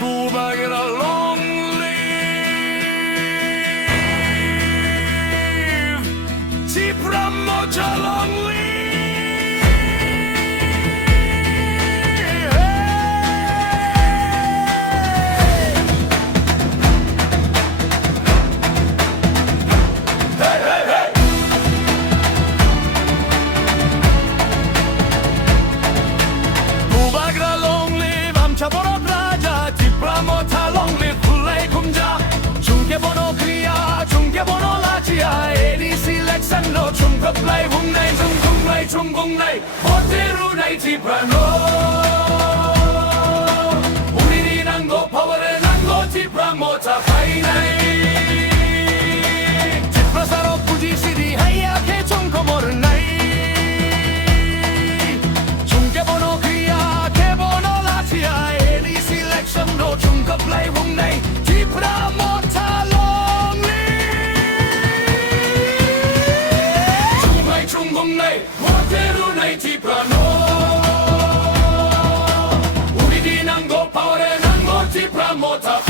무방이라 long live 지프라 모자 long live 보러 가자 디프라 모타 롱리 플레이 kum자 중계번호 그야 중계번호 라지야 에디시 렉산노 중국 플레이 웅나이 중국 플레이 중국 나이 호텔루 나이 디프라 노 우리는 난고 파워를 난고 디프라 모타 파이나이 디프라 사로 부지시디 하얗게 중고 모른 나이 중계번호 그야 개번호 라지야 너 중국 플레이 웅나이 디프라 모타 롱리 중국나이 중국나이 호텔루 나이 디프라 노 우리 디난고 파워레 난고 디프라 모타